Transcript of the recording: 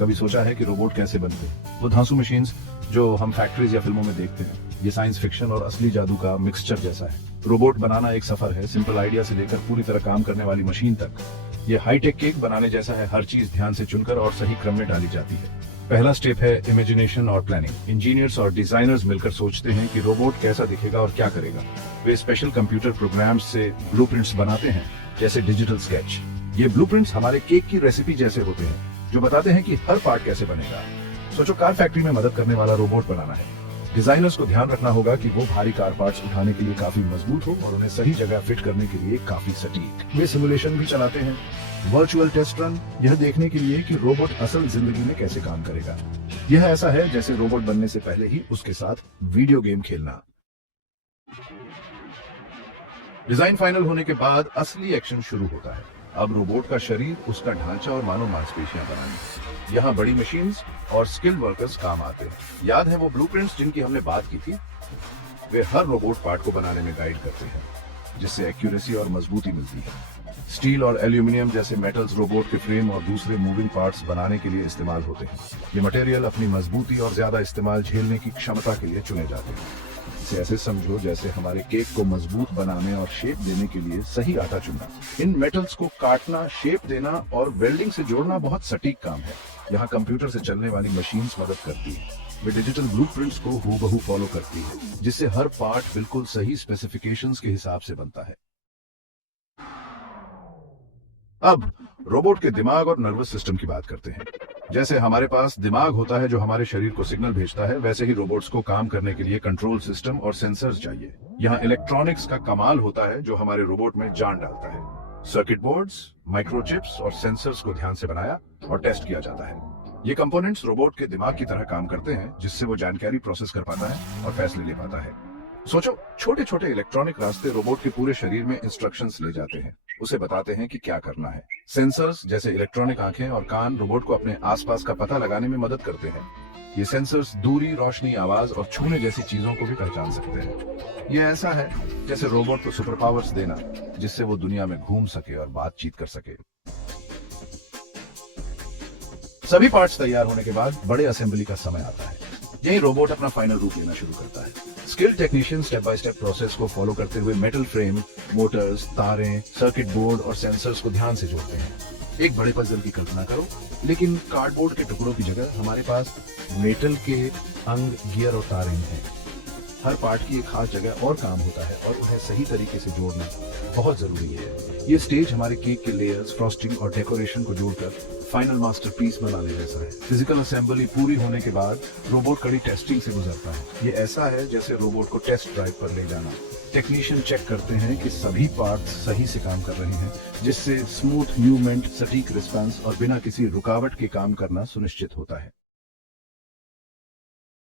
कभी सोचा है कि रोबोट कैसे बनते? वो धांसू मशीन्स जो हम फैक्ट्रीज या फिल्मों में देखते हैं, ये साइंस फिक्शन और असली जादू का मिक्सचर जैसा है। रोबोट बनाना एक सफर है, सिंपल आइडिया से लेकर पूरी तरह काम करने वाली मशीन तक। ये हाईटेक केक बनाने जैसा है, हर चीज ध्यान से चुनकर और सही क्रम में डाली जाती है। पहला स्टेप है इमेजिनेशन और प्लानिंग। इंजीनियर्स और डिजाइनर्स मिलकर सोचते हैं कि रोबोट कैसा दिखेगा और क्या करेगा। वे स्पेशल कंप्यूटर प्रोग्राम्स से ब्लूप्रिंट्स बनाते हैं, जैसे डिजिटल स्केच। ये ब्लूप्रिंट्स हमारे केक की रेसिपी जैसे होते हैं, जो बताते हैं कि हर पार्ट कैसे बनेगा। सोचो, कार फैक्ट्री में मदद करने वाला रोबोट बनाना है। डिजाइनर्स को ध्यान रखना होगा कि वो भारी कार पार्ट्स उठाने के लिए काफी मजबूत हो और उन्हें सही जगह फिट करने के लिए काफी सटीक। वे सिमुलेशन भी चलाते हैं, वर्चुअल टेस्ट रन, यह देखने के लिए कि रोबोट असल जिंदगी में कैसे काम करेगा। यह ऐसा है जैसे रोबोट बनने से पहले ही उसके साथ वीडियो गेम खेलना। डिजाइन फाइनल होने के बाद असली एक्शन शुरू होता है। अब रोबोट का शरीर, उसका ढांचा और मानव मांसपेशियां बनानी। यहाँ बड़ी मशीन्स और स्किल्ड वर्कर्स काम आते हैं। याद है वो ब्लूप्रिंट्स जिनकी हमने बात की थी? वे हर रोबोट पार्ट को बनाने में गाइड करते हैं, जिससे एक्यूरेसी और मजबूती मिलती है। स्टील और एल्यूमिनियम जैसे मेटल्स रोबोट के फ्रेम और दूसरे मूविंग पार्ट्स बनाने के लिए इस्तेमाल होते हैं। ये मटेरियल अपनी मजबूती और ज्यादा इस्तेमाल झेलने की क्षमता के लिए चुने जाते हैं। इसे ऐसे समझो जैसे हमारे केक को मजबूत बनाने और शेप देने के लिए सही आटा चुनना। इन मेटल्स को काटना, शेप देना और वेल्डिंग से जोड़ना बहुत सटीक काम है। यहाँ कंप्यूटर से चलने वाली मशीन्स मदद करती है। वे डिजिटल ब्लूप्रिंट्स को हूबहू फॉलो करती है, जिससे हर पार्ट बिल्कुल सही स्पेसिफिकेशंस के हिसाब से बनता है। अब रोबोट के दिमाग और नर्वस सिस्टम की बात करते हैं। जैसे हमारे पास दिमाग होता है जो हमारे शरीर को सिग्नल भेजता है, वैसे ही रोबोट्स को काम करने के लिए कंट्रोल सिस्टम और सेंसर्स चाहिए। यहाँ इलेक्ट्रॉनिक्स का कमाल होता है जो हमारे रोबोट में जान डालता है। सर्किट बोर्ड्स, माइक्रोचिप्स और सेंसर्स को ध्यान से बनाया और टेस्ट किया जाता है। ये कंपोनेंट्स रोबोट के दिमाग की तरह काम करते हैं, जिससे वो जानकारी प्रोसेस कर पाता है और फैसले ले पाता है। सोचो, छोटे छोटे इलेक्ट्रॉनिक रास्ते रोबोट के पूरे शरीर में इंस्ट्रक्शंस ले जाते हैं, उसे बताते हैं कि क्या करना है। सेंसर्स जैसे इलेक्ट्रॉनिक आंखें और कान रोबोट को अपने आसपास का पता लगाने में मदद करते हैं। ये सेंसर्स दूरी, रोशनी, आवाज और छूने जैसी चीजों को भी पहचान सकते हैं। ये ऐसा है जैसे रोबोट को सुपर पावर्स देना, जिससे वो दुनिया में घूम सके और बातचीत कर सके। सभी पार्ट्स तैयार होने के बाद बड़े असेंबली का समय आता है। यही रोबोट अपना फाइनल रूप लेना शुरू करता है। Skilled technician step by step process को फॉलो करते हुए मेटल फ्रेम, मोटर्स, तारें, सर्किट बोर्ड और सेंसर्स को ध्यान से जोड़ते हैं। एक बड़े पजल की कल्पना करो, लेकिन कार्डबोर्ड के टुकड़ों की जगह हमारे पास मेटल के अंग, गियर और तारें हैं। हर पार्ट की एक खास जगह और काम होता है और उन्हें सही तरीके से जोड़ना बहुत जरूरी है। ये स्टेज हमारे केक के लेयर्स, फ्रॉस्टिंग और डेकोरेशन को जोड़कर फाइनल मास्टरपीस बनाने जैसा है। फिजिकल असेंबली पूरी होने के बाद रोबोट कड़ी टेस्टिंग से गुजरता है। ये ऐसा है जैसे रोबोट को टेस्ट ड्राइव पर ले जाना। टेक्नीशियन चेक करते हैं कि सभी पार्ट्स सही से काम कर रहे हैं, जिससे स्मूथ मूवमेंट, सटीक रिस्पांस और बिना किसी रुकावट के काम करना सुनिश्चित होता है।